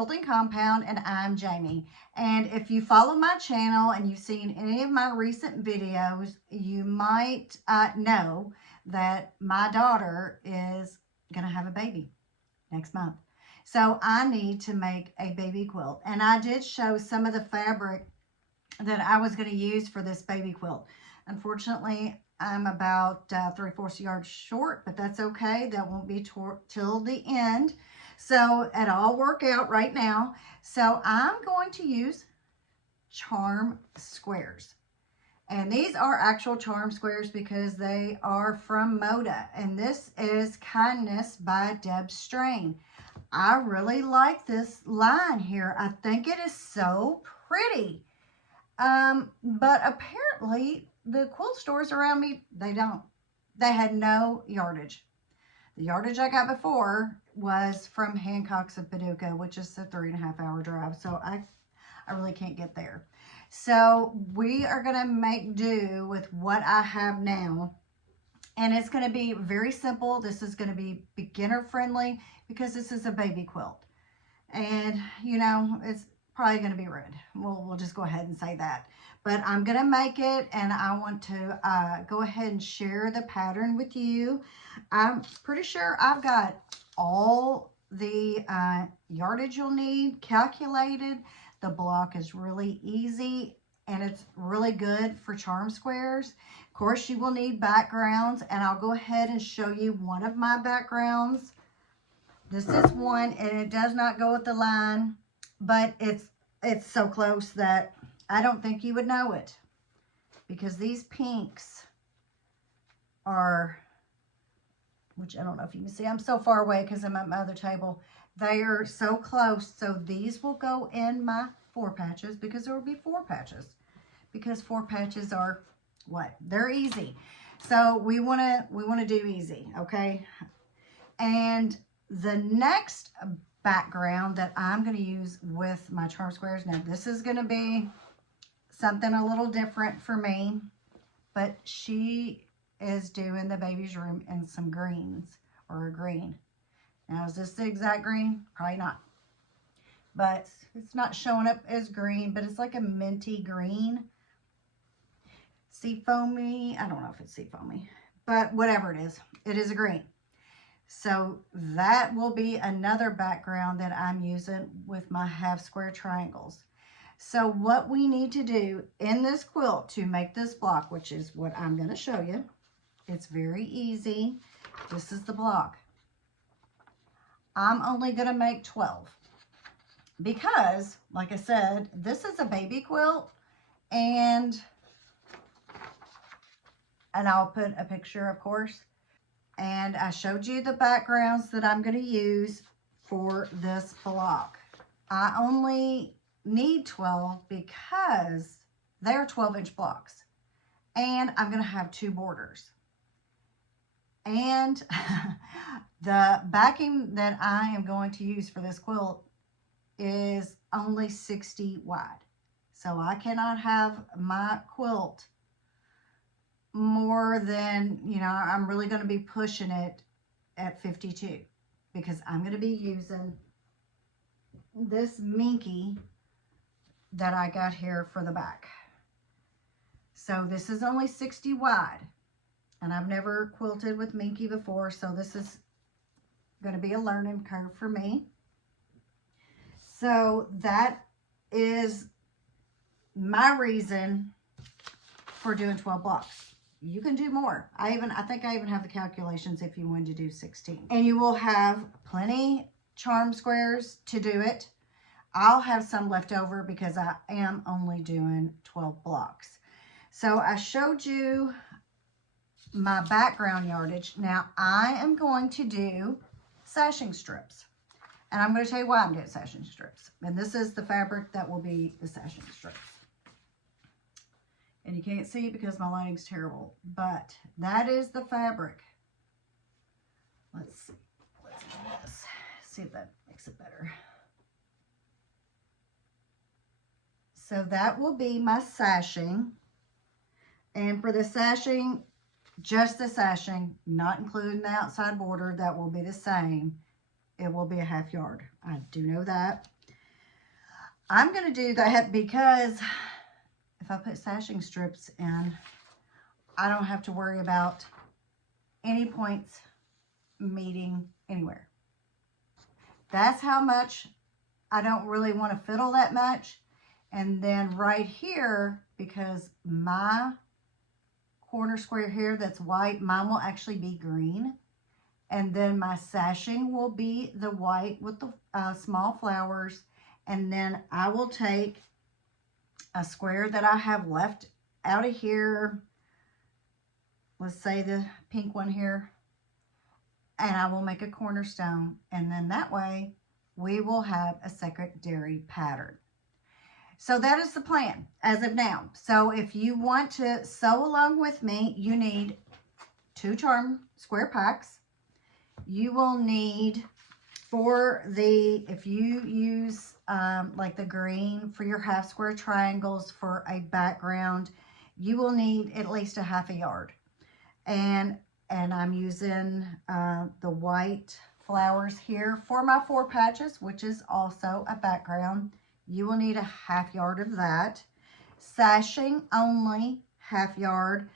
Quilting Compound, and I'm Jamie. And if you follow my channel and you've seen any of my recent videos, you might know that my daughter is going to have a baby next month. So I need to make a baby quilt. And I did show some of the fabric that I was going to use for this baby quilt. Unfortunately, I'm about 3/4 yards short, but that's okay. That won't be till the end. So it'll all work out right now. So I'm going to use charm squares. And these are actual charm squares because they are from Moda. And this is Kindness by Deb Strain. I really like this line here. I think it is so pretty. But apparently the quilt stores around me, they don't. They had no yardage. The yardage I got before was from Hancock's of Paducah, which is a 3.5-hour drive. So I really can't get there. So we are going to make do with what I have now. And it's going to be very simple. This is going to be beginner friendly because this is a baby quilt. And, you know, it's probably going to be red. We'll just go ahead and say that. But I'm going to make it, and I want to go ahead and share the pattern with you. I'm pretty sure I've got all the yardage you'll need calculated. The block is really easy, and it's really good for charm squares. Of course, you will need backgrounds, and I'll go ahead and show you one of my backgrounds. This is one, and it does not go with the line, but it's so close that I don't think you would know it, because these pinks are, which I don't know if you can see, I'm so far away because I'm at my other table. They are so close, so these will go in my 4 patches because there will be 4 patches, because 4 patches are what? They're easy. So we want to do easy, okay? And the next background that I'm going to use with my charm squares, now this is going to be something a little different for me, but she is doing the baby's room in some greens, or a green. Now, is this the exact green? Probably not. But it's not showing up as green, but it's like a minty green. Seafoamy. I don't know if it's seafoamy, but whatever it is a green. So that will be another background that I'm using with my half square triangles. So what we need to do in this quilt to make this block, which is what I'm going to show you, it's very easy. This is the block. I'm only going to make 12 because, like I said, this is a baby quilt, and I'll put a picture, of course. And I showed you the backgrounds that I'm going to use for this block. I only need 12 because they're 12-inch blocks. And I'm going to have 2 borders. And the backing that I am going to use for this quilt is only 60 wide. So I cannot have my quilt more than, you know, I'm really going to be pushing it at 52 because I'm going to be using this minky that I got here for the back. So this is only 60 wide, and I've never quilted with minky before, so this is going to be a learning curve for me. So that is my reason for doing 12 blocks. You can do more. I think I even have the calculations if you wanted to do 16. And you will have plenty charm squares to do it. I'll have some left over because I am only doing 12 blocks. So I showed you my background yardage. Now I am going to do sashing strips. And I'm going to tell you why I'm doing sashing strips. And this is the fabric that will be the sashing strips. And you can't see it because my lighting's terrible, but that is the fabric. Let's see. Let's do this. See if that makes it better. So that will be my sashing. And for the sashing, just the sashing, not including the outside border, that will be the same. It will be a 1/2 yard. I do know that. I'm going to do that because if I put sashing strips in, I don't have to worry about any points meeting anywhere. That's how much I don't really want to fiddle that much. And then right here, because my corner square here that's white, mine will actually be green. And then my sashing will be the white with the small flowers. And then I will take a square that I have left out of here. Let's say the pink one here. And I will make a cornerstone. And then that way we will have a secondary pattern. So that is the plan as of now. So if you want to sew along with me, you need 2 charm square packs. You will need, for the, if you use like the green for your half square triangles for a background, you will need at least a ½ yard. And I'm using the white flowers here for my 4 patches, which is also a background. You will need a ½ yard of that. Sashing only ½ yard.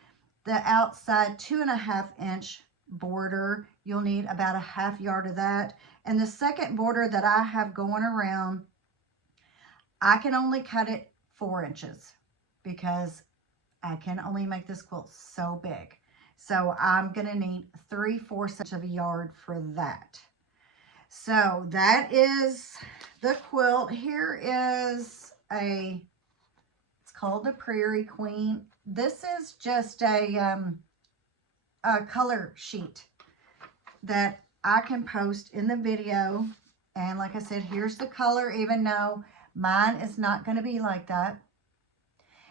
The outside 2.5 inch border, you'll need about a ½ yard of that. And the second border that I have going around, I can only cut it 4 inches because I can only make this quilt so big. So I'm going to need 3/4 of a yard for that. So that is the quilt. Here is it's called the Prairie Queen. This is just a color sheet that I can post in the video. And like I said, here's the color, even though mine is not going to be like that.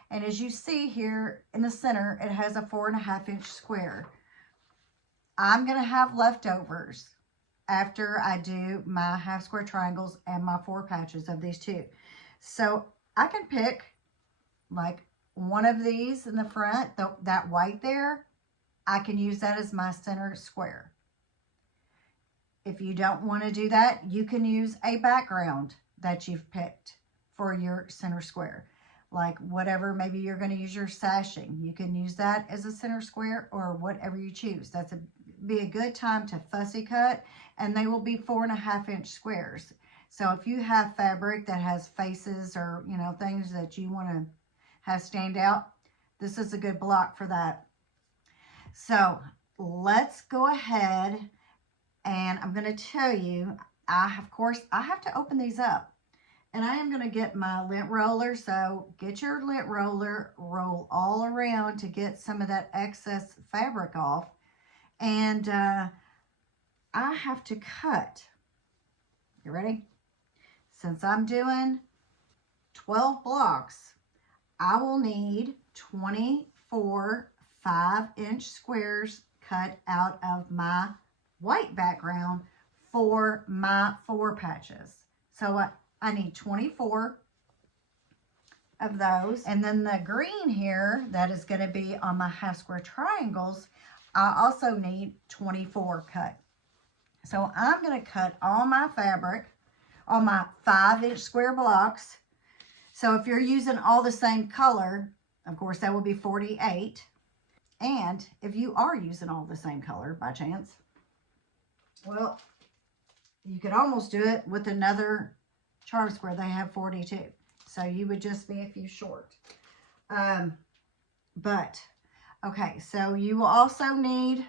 And as you see here in the center, it has a 4.5 inch square. I'm going to have leftovers after I do my half square triangles and my 4 patches of these 2. So I can pick like one of these in the front, that white there, I can use that as my center square. If you don't want to do that, you can use a background that you've picked for your center square. Like whatever, maybe you're going to use your sashing. You can use that as a center square or whatever you choose. Be a good time to fussy cut, and they will be 4.5 inch squares. So if you have fabric that has faces or, you know, things that you want to have stand out, this is a good block for that. So let's go ahead, and I'm going to tell you, of course, I have to open these up. And I am going to get my lint roller. So get your lint roller, roll all around to get some of that excess fabric off. And I have to cut. You ready? Since I'm doing 12 blocks, I will need 24 5-inch squares cut out of my white background for my 4 patches. So I need 24 of those. And then the green here that is going to be on my half square triangles, I also need 24 cut. So I'm going to cut all my fabric on my 5-inch square blocks. So if you're using all the same color, of course, that will be 48. And if you are using all the same color by chance, well, you could almost do it with another Charmed square. They have 42. So you would just be a few short. But, okay, so you will also need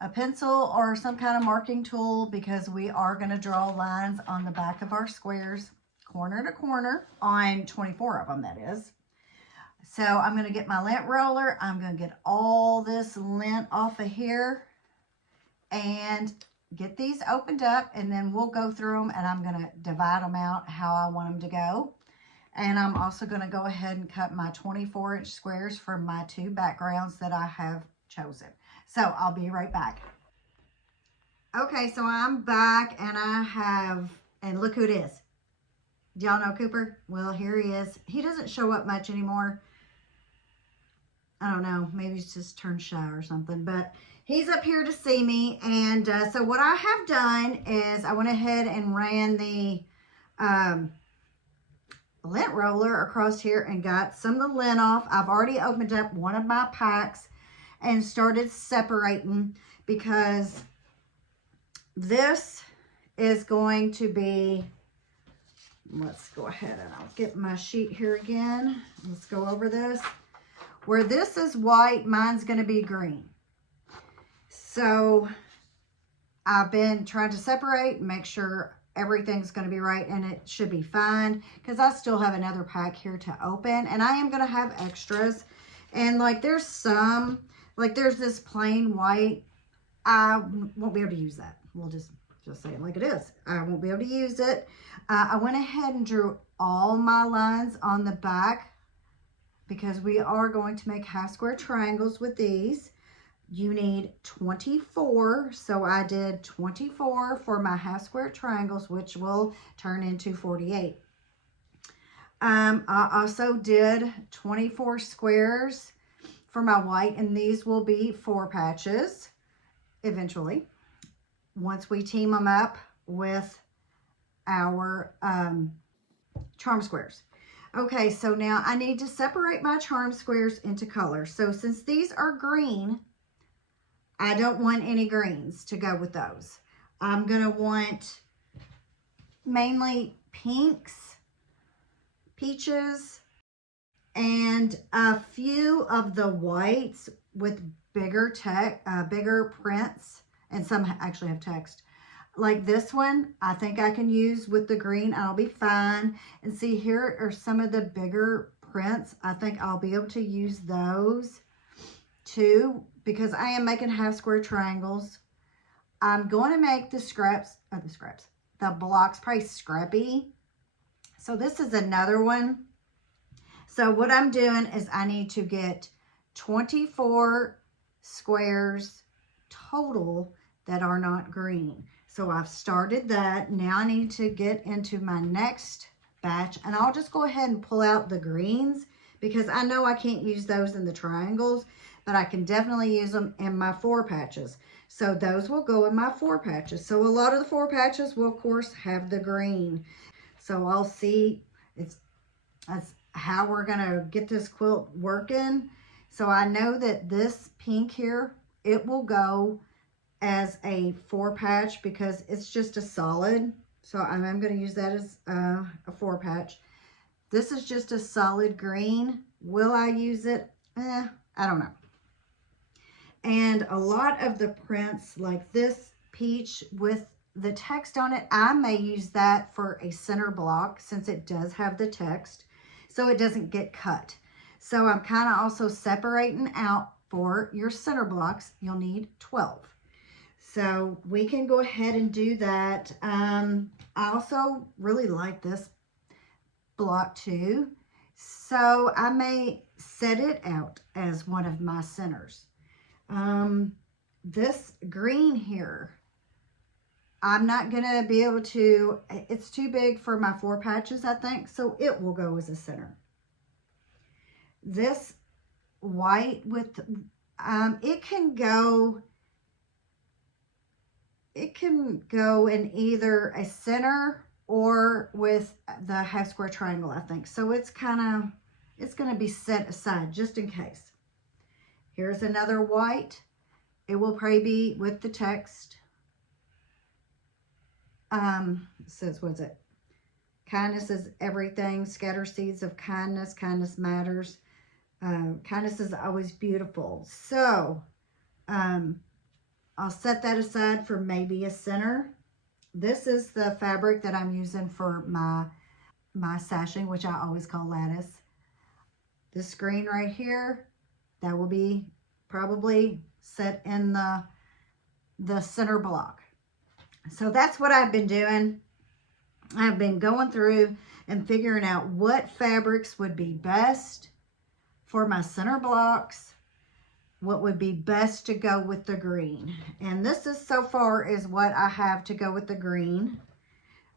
a pencil or some kind of marking tool because we are going to draw lines on the back of our squares, corner to corner, on 24 of them, that is. So I'm going to get my lint roller. I'm going to get all this lint off of here and get these opened up, and then we'll go through them, and I'm going to divide them out how I want them to go. And I'm also going to go ahead and cut my 24-inch squares for my 2 backgrounds that I have chosen. So I'll be right back. Okay, so I'm back, and and look who it is. Do y'all know Cooper? Well, here he is. He doesn't show up much anymore. I don't know, maybe he's just turned shy or something, but he's up here to see me. And so what I have done is I went ahead and ran the lint roller across here and got some of the lint off. I've already opened up one of my packs and started separating, because this is going to be, let's go ahead and I'll get my sheet here again. Let's go over this. Where this is white, mine's going to be green. So I've been trying to separate, make sure everything's going to be right, and it should be fine, because I still have another pack here to open, and I am going to have extras. And like there's some, like there's this plain white, I won't be able to use that. We'll just say it like it is. I won't be able to use it. I went ahead and drew all my lines on the back, because we are going to make half square triangles with these. You need 24, so I did 24 for my half square triangles, which will turn into 48. I also did 24 squares for my white, and these will be 4 patches eventually, once we team them up with our charm squares. Okay, so now I need to separate my charm squares into colors. So since these are green, I don't want any greens to go with those. I'm going to want mainly pinks, peaches, and a few of the whites with bigger prints, and some actually have text. Like this one, I think I can use with the green. I'll be fine. And see, here are some of the bigger prints. I think I'll be able to use those too, because I am making half square triangles. I'm going to make the blocks probably scrappy. So this is another one. So what I'm doing is I need to get 24 squares total that are not green. So I've started that. Now I need to get into my next batch, and I'll just go ahead and pull out the greens, because I know I can't use those in the triangles, but I can definitely use them in my 4 patches. So those will go in my 4 patches. So a lot of the 4 patches will of course have the green. So I'll see, that's how we're gonna get this quilt working. So I know that this pink here, it will go as a 4 patch, because it's just a solid. So I'm going to use that as a 4 patch. This is just a solid green. Will I use it? I don't know. And a lot of the prints, like this peach with the text on it, I may use that for a center block, since it does have the text, so it doesn't get cut. So I'm kind of also separating out for your center blocks. You'll need 12. So we can go ahead and do that. I also really like this block too. So I may set it out as one of my centers. This green here, I'm not going to be able to, it's too big for my 4 patches, I think. So it will go as a center. This white with, it can go in either a center or with the half square triangle, I think. So it's going to be set aside just in case. Here's another white. It will probably be with the text. It says, what's it? Kindness is everything. Scatter seeds of kindness. Kindness matters. Kindness is always beautiful. So, I'll set that aside for maybe a center. This is the fabric that I'm using for my sashing, which I always call lattice. This green right here, that will be probably set in the center block. So that's what I've been doing. I've been going through and figuring out what fabrics would be best for my center blocks, what would be best to go with the green. And this is so far is what I have to go with the green.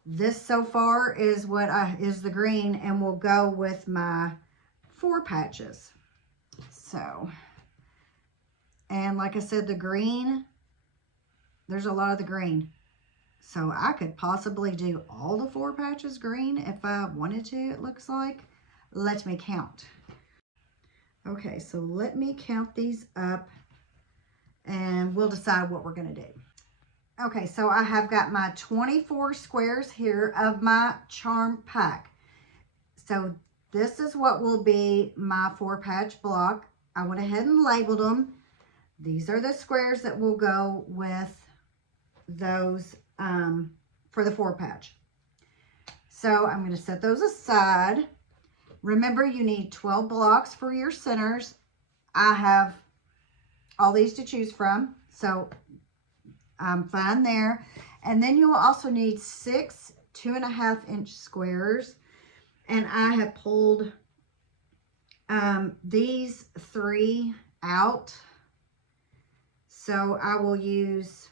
This so far is is the green, and will go with my 4 patches. So, and like I said, the green, there's a lot of the green. So I could possibly do all the 4 patches green if I wanted to, it looks like. Let me count. Okay, so let me count these up and we'll decide what we're going to do. Okay, so I have got my 24 squares here of my charm pack. So this is what will be my 4 patch block. I went ahead and labeled them. These are the squares that will go with those for the 4 patch. So I'm going to set those aside. Remember, you need 12 blocks for your centers. I have all these to choose from, so I'm fine there. And then you will also need 6 2.5-inch squares. And I have pulled these 3 out. So I will use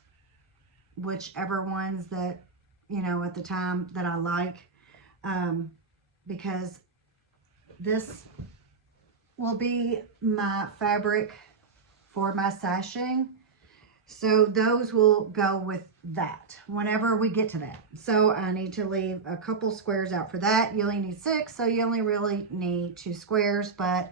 whichever ones that, you know, at the time that I like, because this will be my fabric for my sashing. So those will go with that whenever we get to that. So I need to leave a couple squares out for that. You only need 6, so you only really need 2 squares, but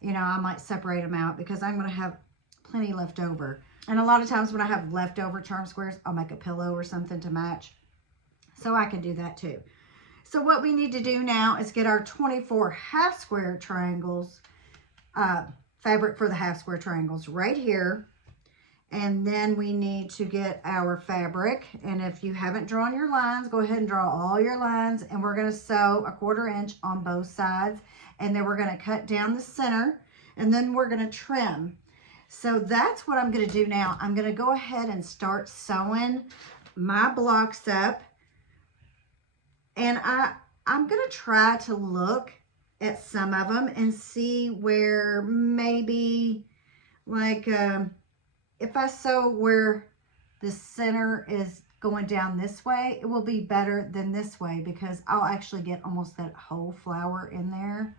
you know, I might separate them out because I'm going to have plenty left over. And a lot of times when I have leftover charm squares, I'll make a pillow or something to match. So I can do that too. So what we need to do now is get our 24 half square triangles, fabric for the half square triangles right here. And then we need to get our fabric. And if you haven't drawn your lines, go ahead and draw all your lines. And we're going to sew a 1/4 inch on both sides. And then we're going to cut down the center. And then we're going to trim. So that's what I'm going to do now. I'm going to go ahead and start sewing my blocks up. And I'm going to try to look at some of them and see where maybe, like, if I sew where the center is going down this way, it will be better than this way because I'll actually get almost that whole flower in there,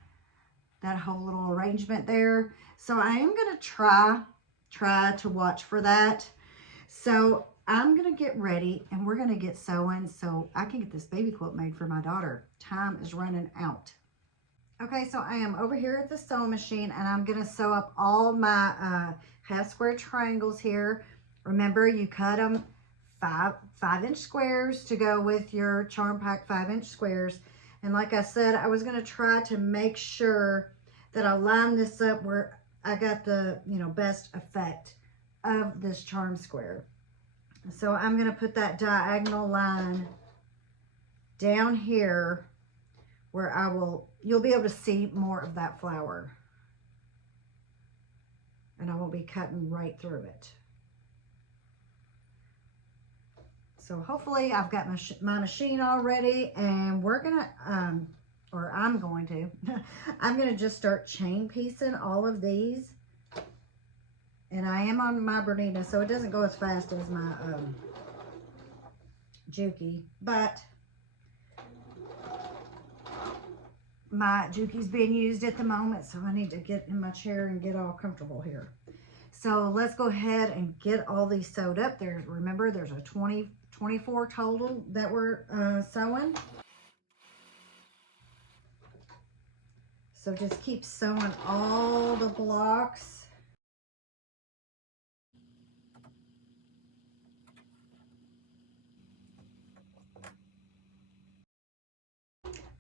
that whole little arrangement there. So I am going to try to watch for that. So I'm going to get ready and we're going to get sewing so I can get this baby quilt made for my daughter. Time is running out. Okay, so I am over here at the sewing machine and I'm going to sew up all my half square triangles here. Remember, you cut them 5-inch squares to go with your charm pack 5-inch squares. And like I said, I was going to try to make sure that I line this up where I got the, you know, best effect of this charm square. So I'm going to put that diagonal line down here where you'll be able to see more of that flower. And I won't be cutting right through it. So hopefully I've got my machine all ready and we're going to, I'm going to just start chain piecing all of these. And I am on my Bernina, so it doesn't go as fast as my Juki, but my Juki's being used at the moment, so I need to get in my chair and get all comfortable here. So let's go ahead and get all these sewed up. Remember, there's a 24 total that we're sewing. So just keep sewing all the blocks.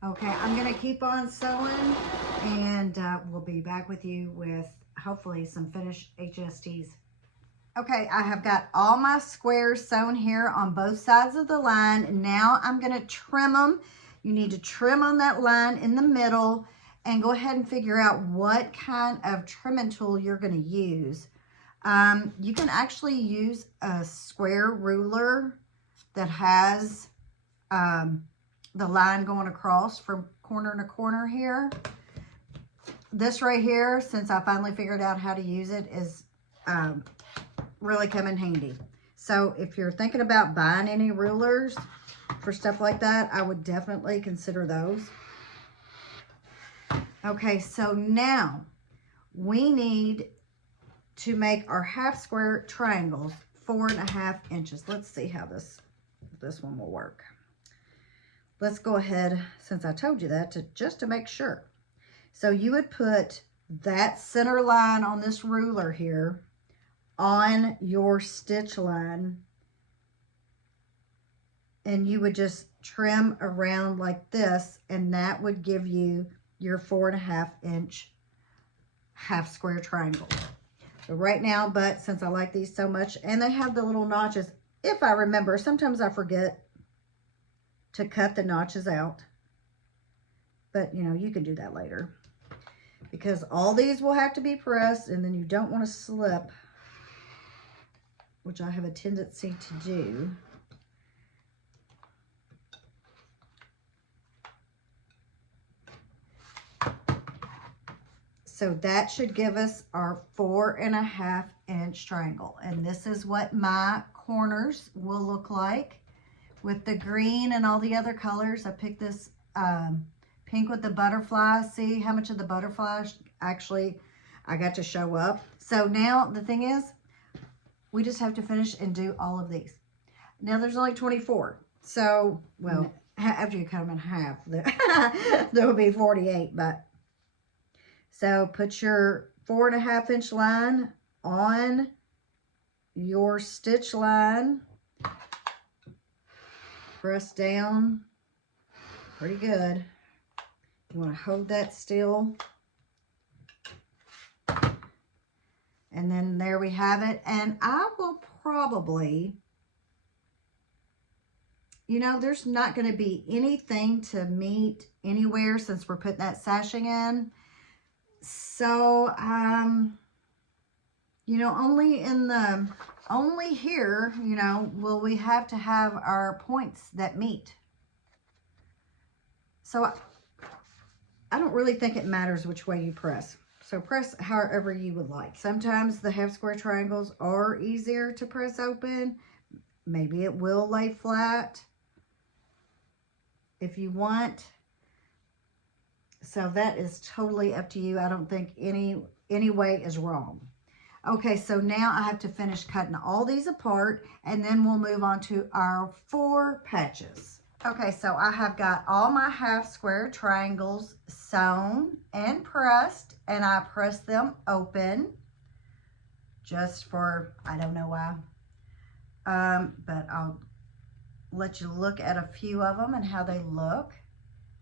Okay, I'm going to keep on sewing and we'll be back with you with hopefully some finished HSTs. Okay, I have got all my squares sewn here on both sides of the line. Now I'm going to trim them. You need to trim on that line in the middle and go ahead and figure out what kind of trimming tool you're going to use. You can actually use a square ruler that has the line going across from corner to corner here. This right here, since I finally figured out how to use it, is really come in handy. So if you're thinking about buying any rulers for stuff like that, I would definitely consider those. Okay, so now we need to make our half square triangles 4.5 inches. Let's see how this this one will work. Let's go ahead, since I told you that, just to make sure. So you would put that center line on this ruler here on your stitch line, and you would just trim around like this, and that would give you your 4.5 inch half square triangle. So right now, but since I like these so much, and they have the little notches, if I remember, sometimes I forget to cut the notches out, but you know, you can do that later, because all these will have to be pressed, and then you don't want to slip, which I have a tendency to do. So that should give us our 4.5 inch triangle. And this is what my corners will look like with the green and all the other colors. I picked this pink with the butterfly. See how much of the butterflies actually I got to show up. So now the thing is, we just have to finish and do all of these. Now there's only 24. So, well, after you cut them in half, there will be 48, but so put your 4.5 inch line on your stitch line. Press down pretty good. You want to hold that still. And then there we have it. And I will probably, you know, there's not going to be anything to meet anywhere since we're putting that sashing in. So, you know, only here, you know, will we have to have our points that meet. So I don't really think it matters which way you press. So press however you would like. Sometimes the half square triangles are easier to press open. Maybe it will lay flat if you want. So that is totally up to you. I don't think any way is wrong. Okay, so now I have to finish cutting all these apart, and then we'll move on to our 4 patches. Okay, so I have got all my half square triangles sewn and pressed, and I pressed them open just for, I don't know why, but I'll let you look at a few of them and how they look.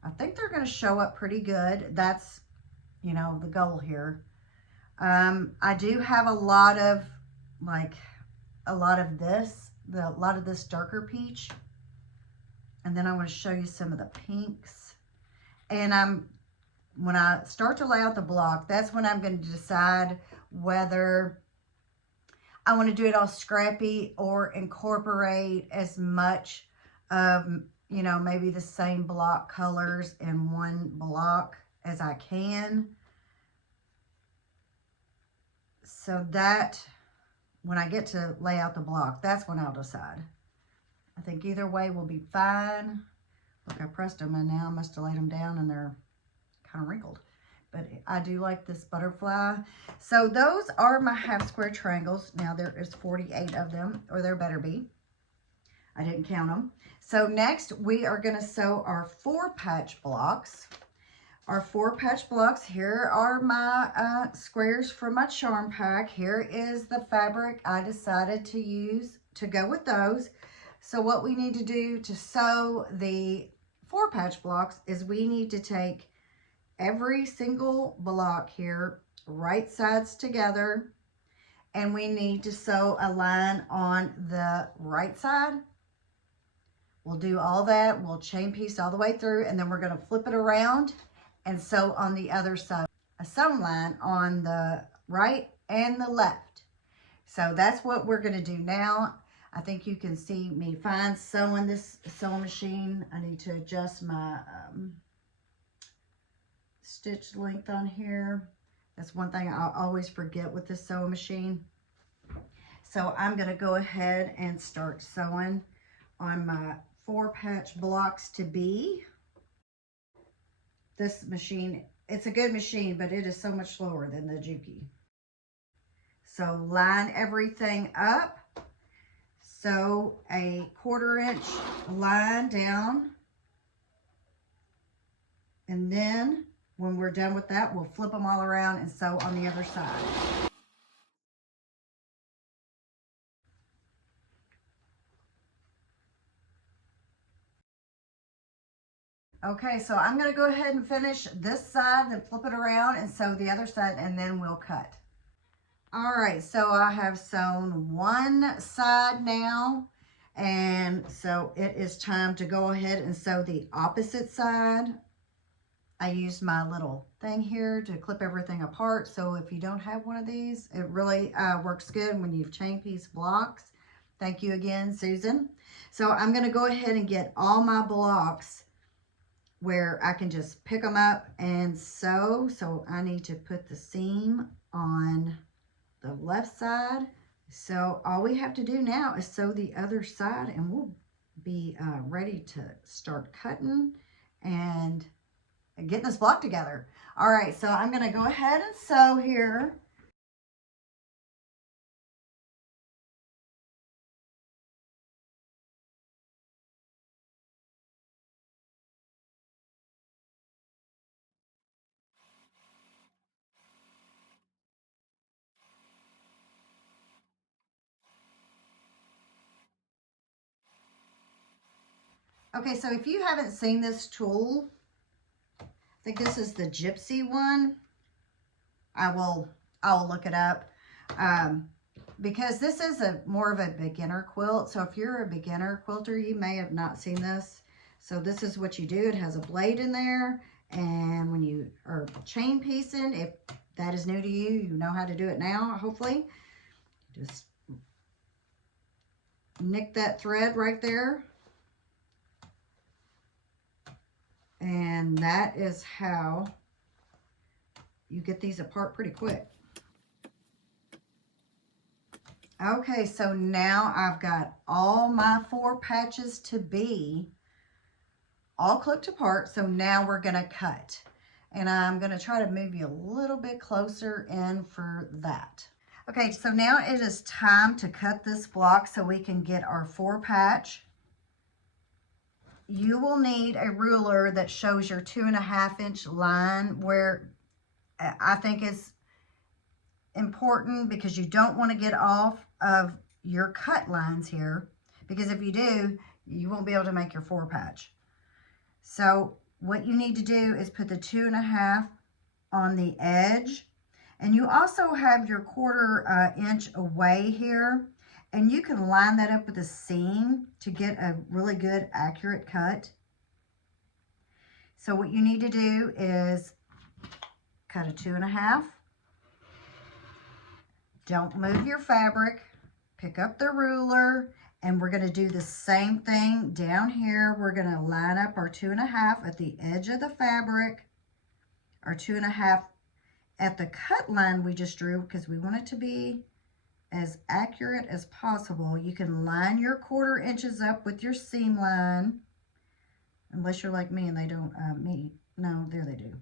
I think they're going to show up pretty good. That's, you know, the goal here. I do have a lot of this darker peach. And then I want to show you some of the pinks. And when I start to lay out the block, that's when I'm going to decide whether I want to do it all scrappy or incorporate as much of, you know, maybe the same block colors in one block as I can. So that, when I get to lay out the block, that's when I'll decide. I think either way will be fine. Look, I pressed them and now I must have laid them down and they're kind of wrinkled. But I do like this butterfly. So those are my half square triangles. Now there is 48 of them, or there better be. I didn't count them. So next we are going to sew our 4 patch blocks. Our 4 patch blocks, here are my squares from my charm pack. Here is the fabric I decided to use to go with those. So what we need to do to sew the 4 patch blocks is we need to take every single block here, right sides together, and we need to sew a line on the right side. We'll do all that. We'll chain piece all the way through, and then we're going to flip it around and sew on the other side. A sewn line on the right and the left. So that's what we're going to do now. I think you can see me fine sewing this sewing machine. I need to adjust my stitch length on here. That's one thing I always forget with this sewing machine. So I'm going to go ahead and start sewing on my 4 patch blocks to be. This machine, it's a good machine, but it is so much slower than the Juki. So line everything up. sew a 1/4 inch line down. And then when we're done with that, we'll flip them all around and sew on the other side. Okay, so I'm going to go ahead and finish this side, then flip it around and sew the other side, and then we'll cut. All right, so I have sewn one side now, and so it is time to go ahead and sew the opposite side. I used my little thing here to clip everything apart, so if you don't have one of these, it really works good when you've chain piece blocks. Thank you again, Susan. So I'm going to go ahead and get all my blocks where I can just pick them up and sew. So I need to put the seam on the left side. So all we have to do now is sew the other side, and we'll be ready to start cutting and getting this block together. All right, so I'm going to go ahead and sew here. Okay, so if you haven't seen this tool, I think this is the Gypsy one. I'll look it up because this is more of a beginner quilt. So if you're a beginner quilter, you may have not seen this. So this is what you do. It has a blade in there, and when you are chain piecing, if that is new to you, you know how to do it now, hopefully. Just nick that thread right there. And that is how you get these apart pretty quick. Okay, so now I've got all my 4 patches to be all clipped apart. So now we're going to cut. And I'm going to try to move you a little bit closer in for that. Okay, so now it is time to cut this block so we can get our 4 patch. You will need a ruler that shows your 2.5 inch line, where I think is important because you don't want to get off of your cut lines here, because if you do, you won't be able to make your 4 patch. So what you need to do is put the 2.5 on the edge, and you also have your 1/4 inch away here. And you can line that up with a seam to get a really good accurate cut. So what you need to do is cut a 2.5. Don't move your fabric. Pick up the ruler, and we're going to do the same thing down here. We're going to line up our 2.5 at the edge of the fabric, our 2.5 at the cut line we just drew, because we want it to be as accurate as possible. You can line your 1/4 inches up with your seam line, unless you're like me and they don't meet. No, there they do.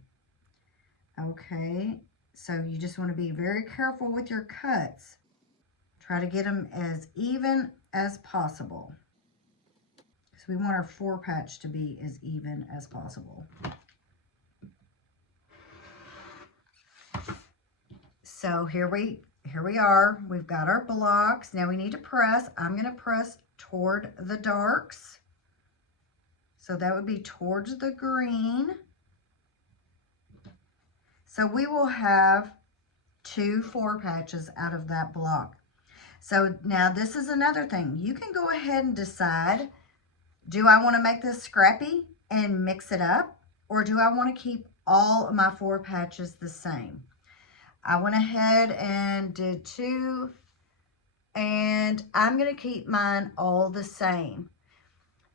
Okay, so you just want to be very careful with your cuts. Try to get them as even as possible. So we want our 4 patch to be as even as possible. So here we are. We've got our blocks. Now we need to press. I'm going to press toward the darks. So that would be towards the green. So we will have 2 4 patches out of that block. So now this is another thing. You can go ahead and decide, do I want to make this scrappy and mix it up, or do I want to keep all of my 4 patches the same? I went ahead and did 2, and I'm going to keep mine all the same.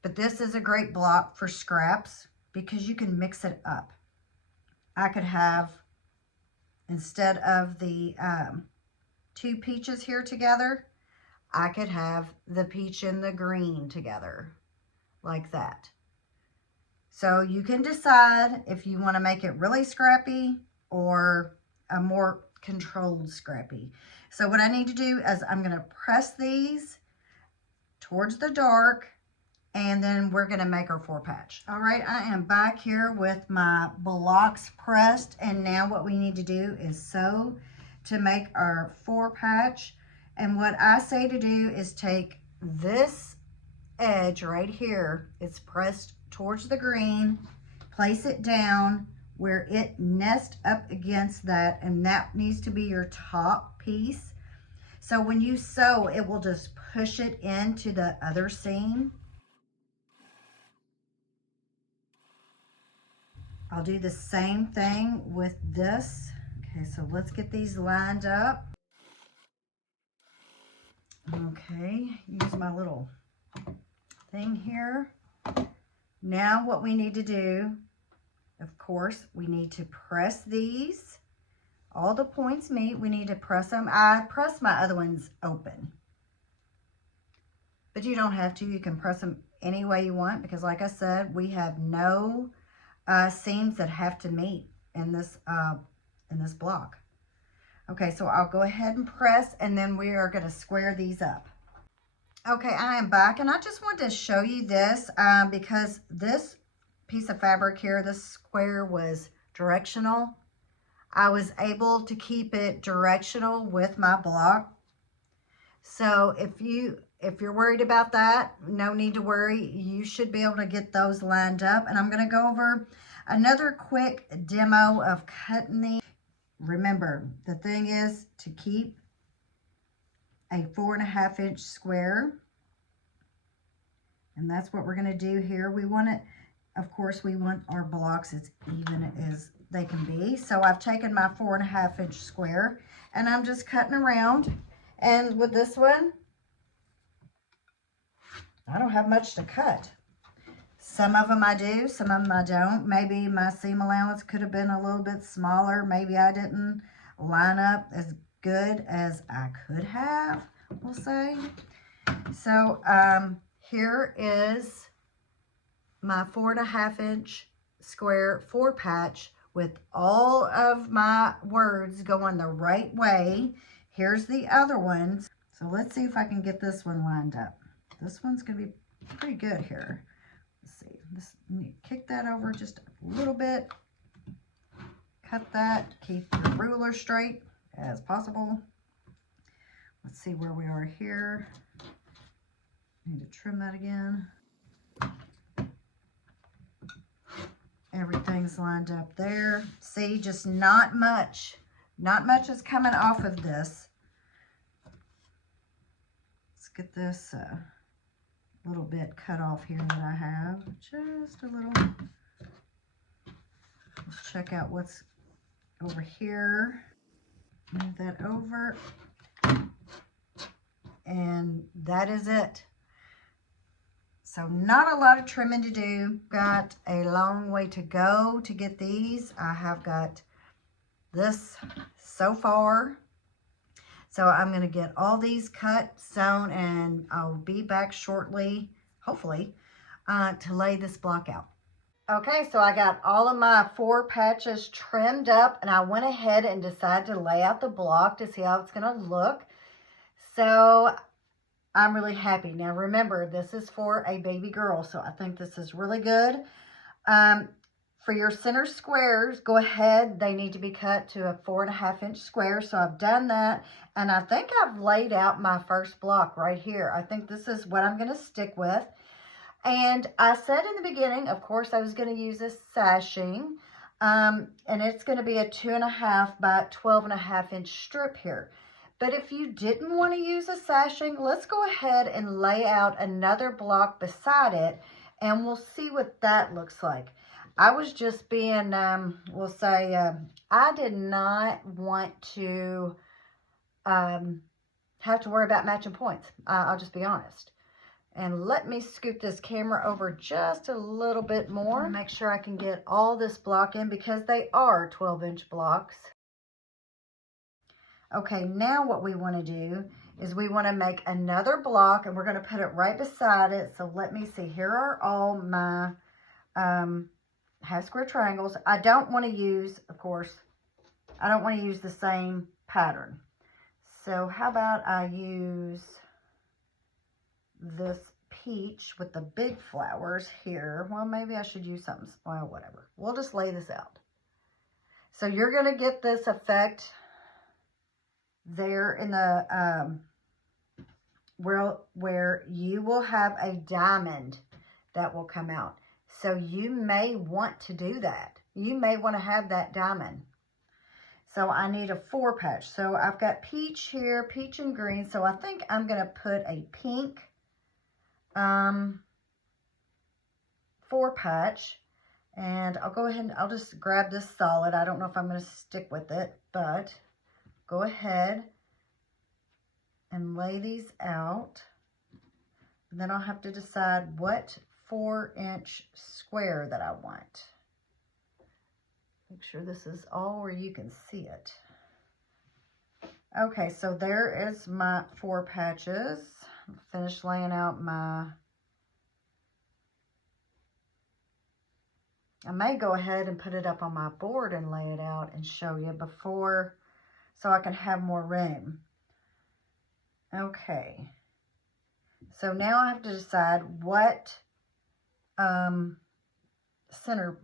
But this is a great block for scraps because you can mix it up. I could have, instead of the 2 peaches here together, I could have the peach and the green together, like that. So you can decide if you want to make it really scrappy or a more controlled scrappy. So what I need to do is I'm going to press these towards the dark, and then we're going to make our 4 patch. All right, I am back here with my blocks pressed, and now what we need to do is sew to make our 4 patch. And what I say to do is take this edge right here, it's pressed towards the green, place it down where it nests up against that, and that needs to be your top piece. So when you sew, it will just push it into the other seam. I'll do the same thing with this. Okay, so let's get these lined up. Okay, use my little thing here. Now what we need to do, of course, we need to press these. All the points meet, we need to press them. I press my other ones open. But you don't have to, you can press them any way you want, because like I said, we have no seams that have to meet in this block. Okay, so I'll go ahead and press, and then we are going to square these up. Okay, I am back, and I just wanted to show you this because this piece of fabric here, this square, was directional. I was able to keep it directional with my block. So if you're worried about that, no need to worry. You should be able to get those lined up. And I'm going to go over another quick demo of cutting these. Remember, the thing is to keep a 4.5 inch square. And that's what we're going to do here. We want it, of course, we want our blocks as even as they can be. So I've taken my 4.5 inch square, and I'm just cutting around. And with this one, I don't have much to cut. Some of them I do, some of them I don't. Maybe my seam allowance could have been a little bit smaller. Maybe I didn't line up as good as I could have, we'll say. So here is my 4.5 inch square 4 patch with all of my words going the right way. Here's the other ones. So let's see if I can get this one lined up. This one's going to be pretty good here. Let's see. This, kick that over just a little bit. Cut that. Keep your ruler straight as possible. Let's see where we are here. Need to trim that again. Everything's lined up there. See, just not much. Not much is coming off of this. Let's get this little bit cut off here that I have. Just a little. Let's check out what's over here. Move that over. And that is it. So not a lot of trimming to do. Got a long way to go to get these. I have got this so far. So I'm going to get all these cut, sewn, and I'll be back shortly, hopefully, to lay this block out. Okay, so I got all of my 4 patches trimmed up, and I went ahead and decided to lay out the block to see how it's going to look. So I'm really happy. Now remember, this is for a baby girl, so I think this is really good. For your center squares, go ahead. They need to be cut to a 4.5 inch square. So I've done that, and I think I've laid out my first block right here. I think this is what I'm going to stick with. And I said in the beginning, of course, I was going to use this sashing, and it's going to be a 2.5 by 12.5 inch strip here. But if you didn't want to use a sashing, let's go ahead and lay out another block beside it, and we'll see what that looks like. I was just being, we'll say, I did not want to have to worry about matching points. I'll just be honest. And let me scoot this camera over just a little bit more. Make sure I can get all this block in because they are 12-inch blocks. Okay, now what we want to do is we want to make another block, and we're going to put it right beside it. So let me see. Here are all my half square triangles. I don't want to use, of course, I don't want to use the same pattern. So how about I use this peach with the big flowers here. Well, maybe I should use something, well, whatever. We'll just lay this out. So you're going to get this effect there in the, where you will have a diamond that will come out. So you may want to do that. You may want to have that diamond. So I need a 4-patch. So I've got peach here, peach and green. So I think I'm going to put a pink 4-patch. And I'll go ahead and I'll just grab this solid. I don't know if I'm going to stick with it, but go ahead and lay these out. And then I'll have to decide what 4-inch square that I want. Make sure this is all where you can see it. Okay, so there is my 4 patches. Finished laying out my... I may go ahead and put it up on my board and lay it out and show you before, so I can have more room. Okay. So now I have to decide what center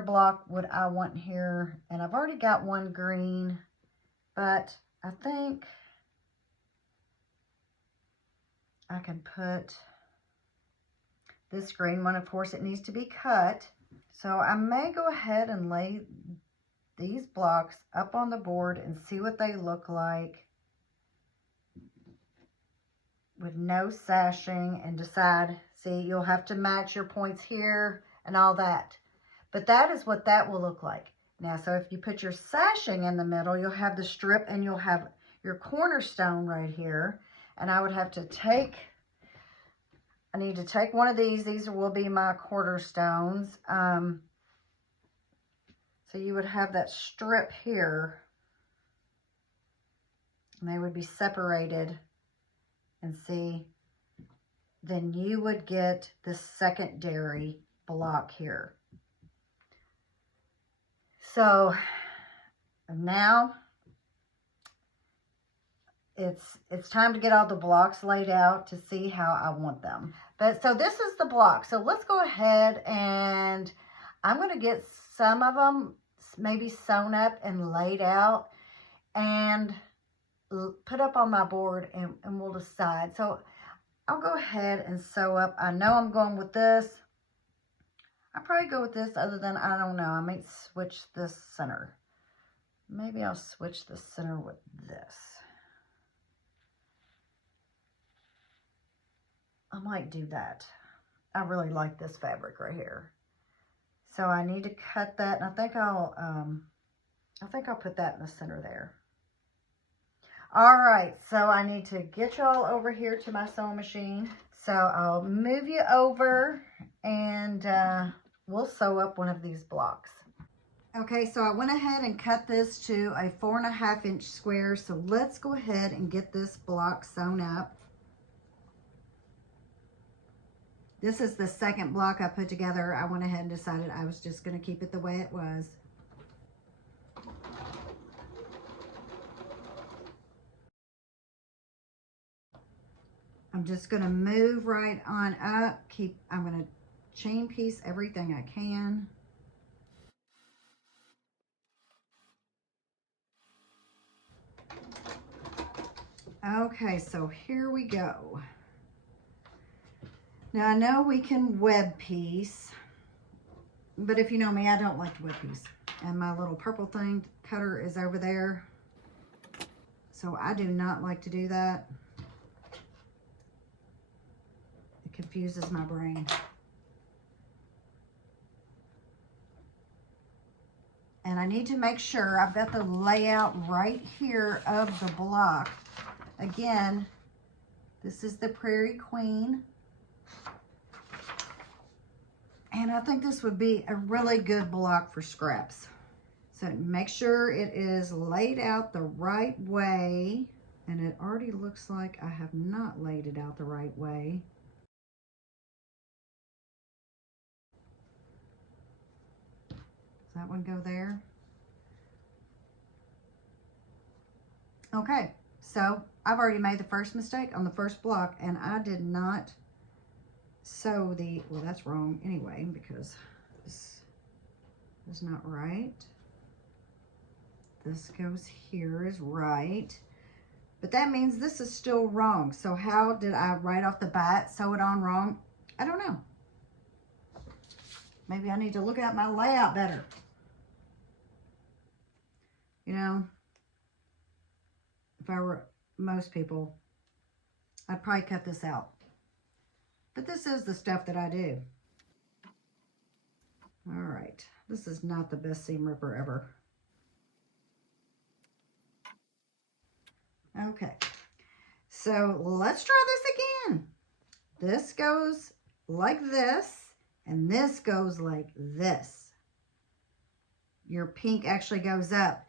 block would I want here. And I've already got one green, but I think I can put this green one. Of course, it needs to be cut. So I may go ahead and lay these blocks up on the board and see what they look like with no sashing and decide. See, you'll have to match your points here and all that. But that is what that will look like. Now, so if you put your sashing in the middle, you'll have the strip and you'll have your cornerstone right here. And I would have to take, I need to take one of these. These will be my cornerstones. So you would have that strip here. And they would be separated. And see, then you would get the secondary block here. So now it's time to get all the blocks laid out to see how I want them. But so this is the block. So let's go ahead and I'm going to get some of them maybe sewn up and laid out and put up on my board, and we'll decide. So I'll go ahead and sew up. I know I'm going with this. I'll probably go with this, other than, I don't know, I might switch this center. Maybe I'll switch the center with this. I might do that. I really like this fabric right here. So I need to cut that, and I think I'll put that in the center there. All right, so I need to get y'all over here to my sewing machine. So I'll move you over and we'll sew up one of these blocks. Okay, so I went ahead and cut this to a 4.5-inch square. So let's go ahead and get this block sewn up. This is the second block I put together. I went ahead and decided I was just going to keep it the way it was. I'm just going to move right on up. I'm going to chain piece everything I can. Okay, so here we go. Now I know we can web piece, but if you know me, I don't like to web piece. And my little purple thing cutter is over there. So I do not like to do that. It confuses my brain. And I need to make sure I've got the layout right here of the block. Again, this is the Prairie Queen. And I think this would be a really good block for scraps. So make sure it is laid out the right way. And it already looks like I have not laid it out the right way. Does that one go there? Okay, So I've already made the first mistake on the first block, and I did not sew the, well, that's wrong anyway, because this is not right. This goes here is right. But that means this is still wrong. So how did I right off the bat sew it on wrong? I don't know. Maybe I need to look at my layout better. You know, if I were most people, I'd probably cut this out. But this is the stuff that I do. All right. This is not the best seam ripper ever. Okay. So let's try this again. This goes like this, and this goes like this. Your pink actually goes up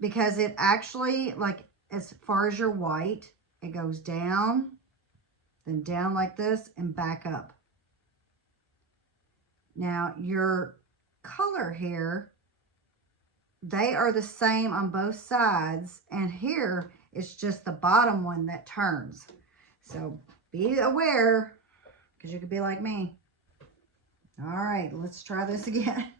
because it actually, like, as far as your white, it goes down, then down like this, and back up. Now, your color here, they are the same on both sides, and here it's just the bottom one that turns. So be aware, because you could be like me. All right, let's try this again.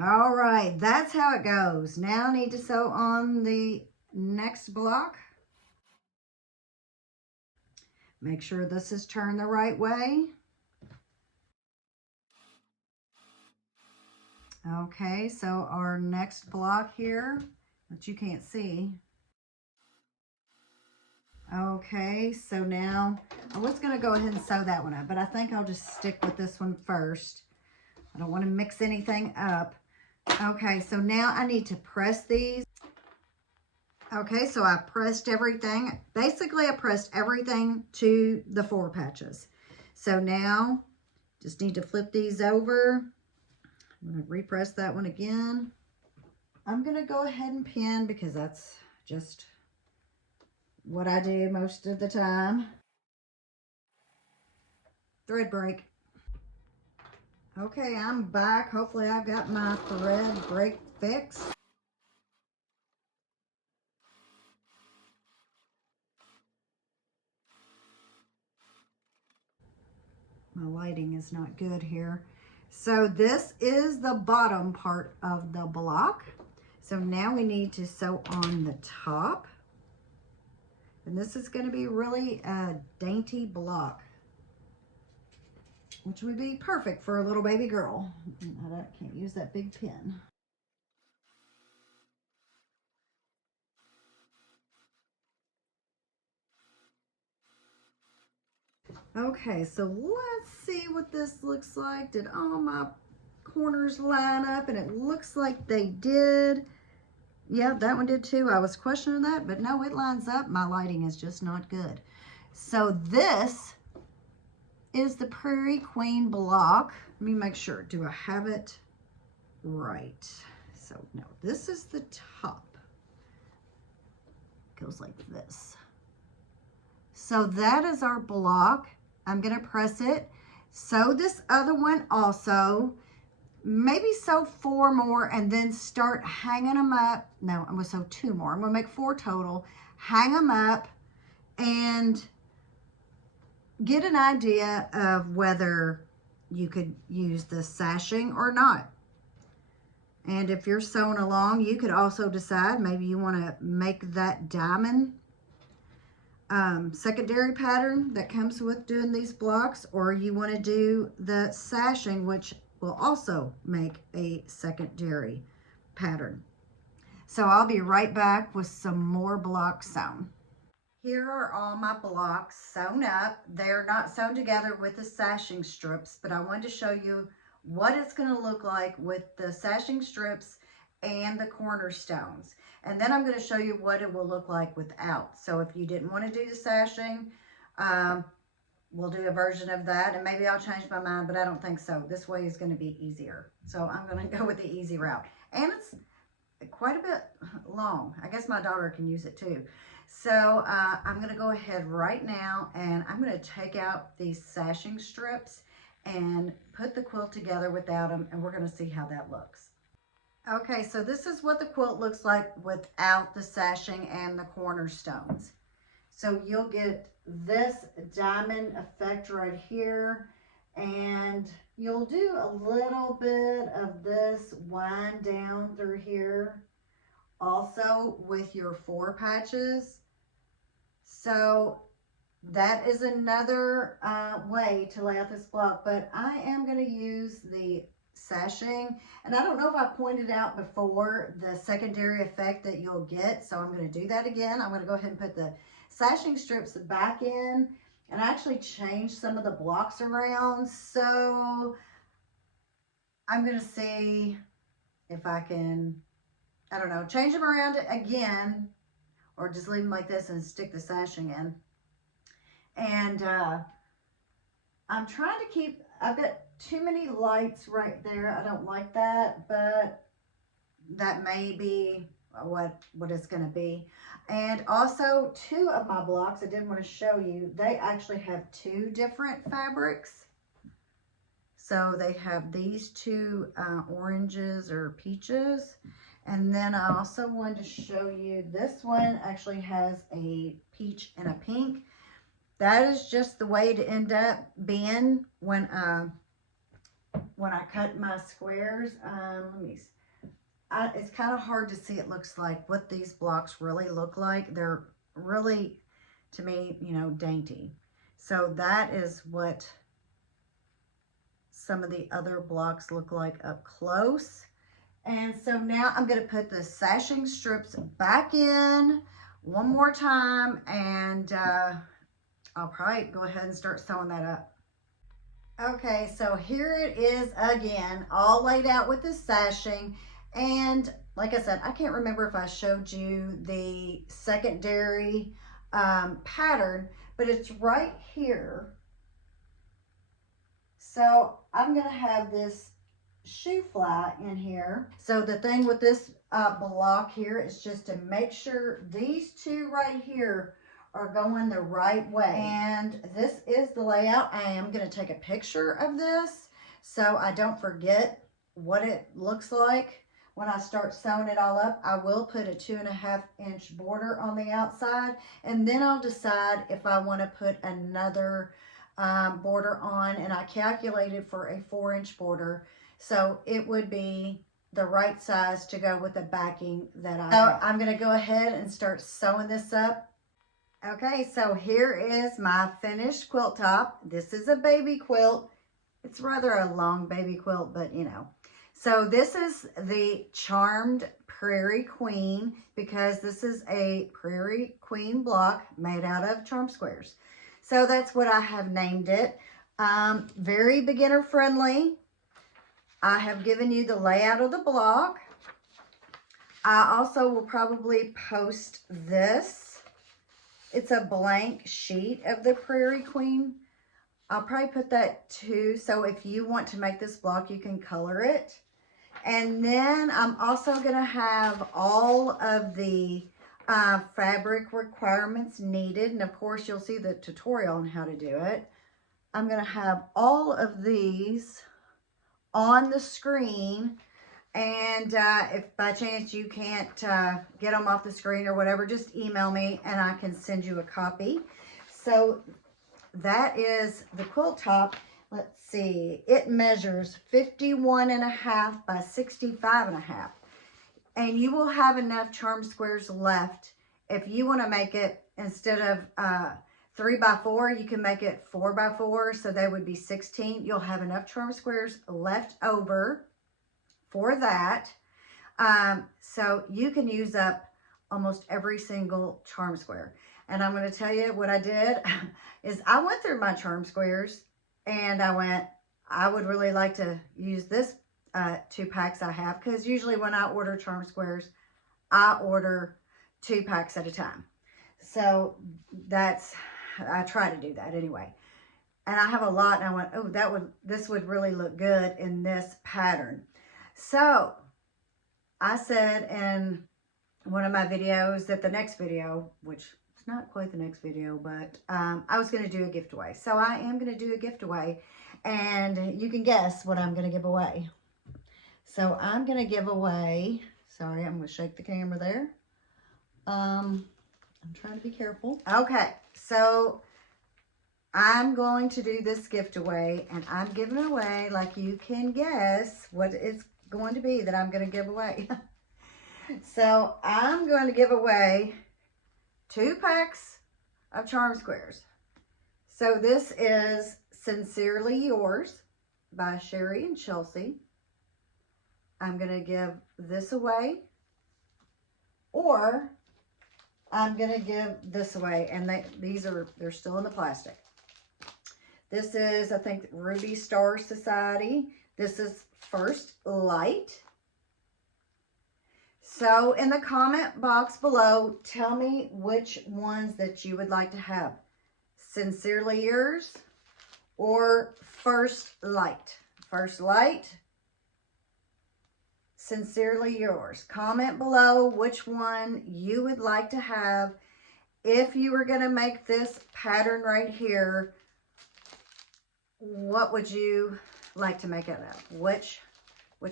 All right, that's how it goes. Now I need to sew on the next block. Make sure this is turned the right way. Okay, so our next block here, that you can't see. Okay, so now I was going to go ahead and sew that one up, but I think I'll just stick with this one first. I don't want to mix anything up. Okay, so now I need to press these. Okay, so I pressed everything. Basically, I pressed everything to the 4 patches. So now, just need to flip these over. I'm going to repress that one again. I'm going to go ahead and pin because that's just what I do most of the time. Thread break. Okay, I'm back. Hopefully I've got my thread break fixed. My lighting is not good here. So this is the bottom part of the block. So now we need to sew on the top. And this is going to be really a dainty block, which would be perfect for a little baby girl. I can't use that big pin. Okay, so let's see what this looks like. Did all my corners line up? And it looks like they did. Yeah, that one did too. I was questioning that, but no, it lines up. My lighting is just not good. So this is the Prairie Queen block. Let me make sure. Do I have it right? So no, this is the top. It goes like this. So that is our block. I'm going to press it. Sew this other one also. Maybe sew 4 more and then start hanging them up. No, I'm going to sew 2 more. I'm going to make 4 total. Hang them up and get an idea of whether you could use the sashing or not. And if you're sewing along, you could also decide maybe you want to make that diamond secondary pattern that comes with doing these blocks, or you want to do the sashing, which will also make a secondary pattern. So I'll be right back with some more blocks sewn. Here are all my blocks sewn up. They're not sewn together with the sashing strips, but I wanted to show you what it's going to look like with the sashing strips and the cornerstones. And then I'm going to show you what it will look like without. So if you didn't want to do the sashing, we'll do a version of that, and maybe I'll change my mind, but I don't think so. This way is going to be easier. So I'm going to go with the easy route. And it's quite a bit long. I guess my daughter can use it too. So I'm going to go ahead right now, and I'm going to take out these sashing strips and put the quilt together without them, and we're going to see how that looks. Okay, so this is what the quilt looks like without the sashing and the cornerstones. So you'll get this diamond effect right here, and you'll do a little bit of this wind down through here also with your 4 patches. So that is another way to lay out this block, but I am going to use the sashing, and I don't know if I pointed out before the secondary effect that you'll get, so I'm going to do that again. I'm going to go ahead and put the sashing strips back in and actually change some of the blocks around. So I'm going to see if I can, I don't know, change them around again, or just leave them like this and stick the sashing in. And I'm trying to keep, I've got too many lights right there. I don't like that, but that may be what it's going to be. And also 2 of my blocks, I did want to show you, they actually have 2 different fabrics. So they have these 2 oranges or peaches. And then I also wanted to show you, this one actually has a peach and a pink. That is just the way to end up being when I cut my squares. Let me see. It's kind of hard to see, it looks like, what these blocks really look like. They're really, to me, you know, dainty. So that is what some of the other blocks look like up close. And so now I'm going to put the sashing strips back in one more time, and I'll probably go ahead and start sewing that up. Okay, so here it is again, all laid out with the sashing. And like I said, I can't remember if I showed you the secondary pattern, but it's right here. So I'm going to have this shoe fly in here. So the thing with this block here is just to make sure these 2 right here are going the right way. And this is the layout. I am going to take a picture of this so I don't forget what it looks like. When I start sewing it all up, I will put a 2.5-inch border on the outside, and then I'll decide if I want to put another border on, and I calculated for a 4-inch border, so it would be the right size to go with the backing that I have. So I'm going to go ahead and start sewing this up. Okay, so here is my finished quilt top. This is a baby quilt. It's rather a long baby quilt, but you know. So this is the Charmed Prairie Queen, because this is a Prairie Queen block made out of charm squares. So that's what I have named it. Very beginner friendly. I have given you the layout of the block. I also will probably post this. It's a blank sheet of the Prairie Queen. I'll probably put that too. So if you want to make this block, you can color it. And then I'm also going to have all of the fabric requirements needed. And of course, you'll see the tutorial on how to do it. I'm going to have all of these on the screen. And if by chance you can't get them off the screen or whatever, just email me and I can send you a copy. So that is the quilt top. Let's see, it measures 51.5 by 65.5. And you will have enough charm squares left. If you want to make it, instead of 3 by 4, you can make it 4 by 4. So they would be 16. You'll have enough charm squares left over for that. So you can use up almost every single charm square. And I'm going to tell you what I did is I went through my charm squares and I would really like to use this 2 packs I have, because usually when I order charm squares, I order 2 packs at a time. So I try to do that anyway. And I have a lot, and I went, oh, this would really look good in this pattern. So I said in one of my videos that the next video, which is not quite the next video, but I was going to do a giveaway. So I am going to do a giveaway, and you can guess what I'm going to give away. So I'm going to give away, sorry, I'm going to shake the camera there. I'm trying to be careful. Okay, so I'm going to do this giveaway, and I'm giving away, like you can guess what it's going to be that I'm going to give away. So I'm going to give away 2 packs of charm squares. So this is Sincerely Yours by Sherry and Chelsea. I'm going to give this away, or I'm going to give this away, and they're still in the plastic. This is, I think, Ruby Star Society. This is First Light. So in the comment box below, tell me which ones that you would like to have. Sincerely Yours or First Light. First Light, Sincerely Yours. Comment below which one you would like to have. If you were going to make this pattern right here, what would you like to make it of? Which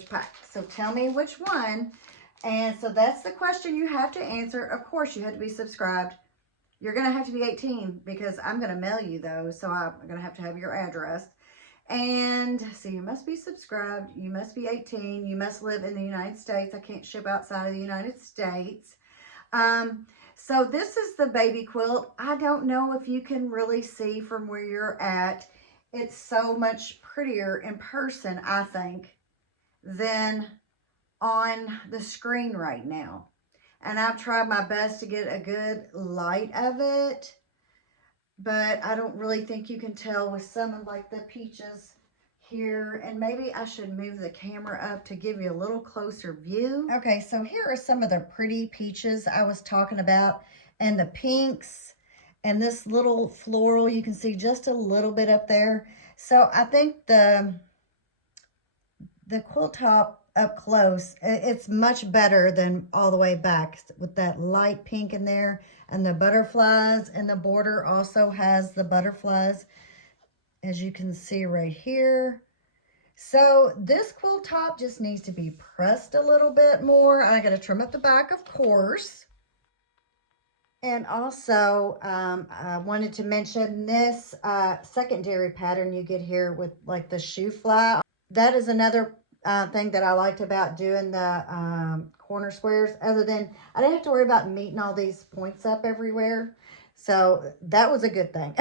pack? So tell me which one. And so that's the question you have to answer. Of course, you have to be subscribed. You're going to have to be 18 because I'm going to mail you those. So I'm going to have your address. And so you must be subscribed. You must be 18. You must live in the United States. I can't ship outside of the United States. So this is the baby quilt. I don't know if you can really see from where you're at. It's so much prettier in person, I think, than on the screen right now. And I've tried my best to get a good light of it, but I don't really think you can tell with some of like the peaches here. And maybe I should move the camera up to give you a little closer view. Okay, so here are some of the pretty peaches I was talking about, and the pinks, and this little floral, you can see just a little bit up there. So I think the quilt top up close, it's much better than all the way back with that light pink in there, and the butterflies, and the border also has the butterflies, as you can see right here. So this quilt top just needs to be pressed a little bit more. I got to trim up the back, of course. And also, I wanted to mention this secondary pattern you get here with like the shoe fly. That is another thing that I liked about doing the corner squares, other than I didn't have to worry about meeting all these points up everywhere. So that was a good thing.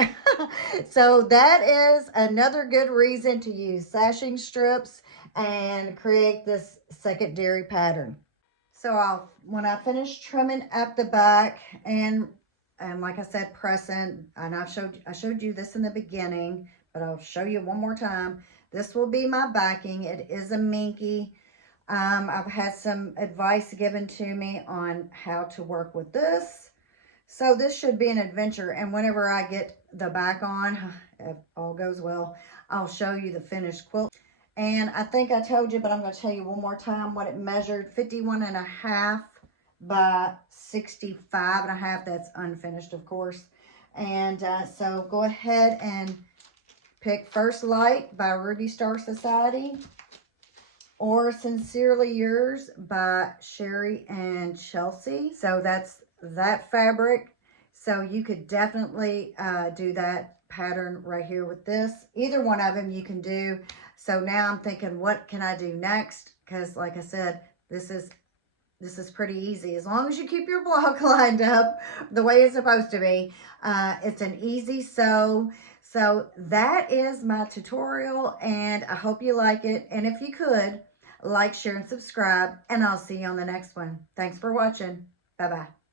So that is another good reason to use sashing strips and create this secondary pattern. So when I finish trimming up the back and like I said, pressing, and I showed you this in the beginning, but I'll show you one more time. This will be my backing. It is a minky. I've had some advice given to me on how to work with this. So this should be an adventure. And whenever I get the back on, if all goes well, I'll show you the finished quilt. And I think I told you, but I'm going to tell you one more time what it measured. 51.5 by 65.5. That's unfinished, of course. And so go ahead and pick First Light by Ruby Star Society, or Sincerely Yours by Sherry and Chelsea. So that's that fabric. So you could definitely do that pattern right here with this. Either one of them you can do. So now I'm thinking, what can I do next? Because like I said, this is pretty easy. As long as you keep your block lined up the way it's supposed to be. It's an easy sew. So that is my tutorial, and I hope you like it. And if you could, like, share, and subscribe, and I'll see you on the next one. Thanks for watching. Bye-bye.